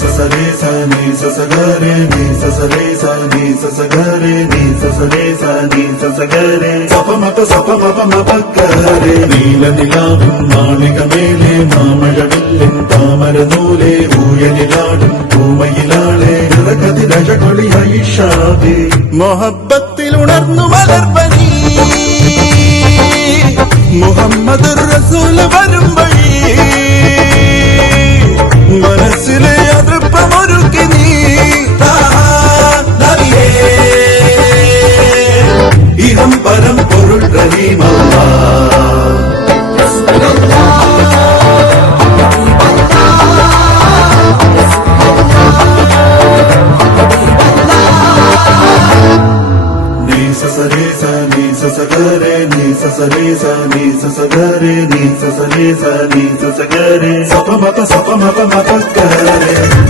ससरे सा नी ससगरे नी ससरे सा नी ससगरे नी ससरे सा नी ससगरे സപമപഗരെ നീലനിലാവും മാളികമേലെ മാമഴവില്ലിൻ താമരനൂലെ ഊയലിലാടും പൂമയിലാളെ ഇറകതിരഴകൊളിയായിഷാദി മൊഹബത്തിൽ ഉണർന്നു മലർവനി മുഹമ്മദ് റസൂൽ വരും വഴി മനസ്സിലെ അതൃപ്പമൊരുക്കി നീ ഇഹം പരം പൊരുൾ റഹീമല്ലാ ससरे सा नी ससगरे नी ससरे सा नी ससगरे नी ससरे सा नी ससगरे सपमपगरे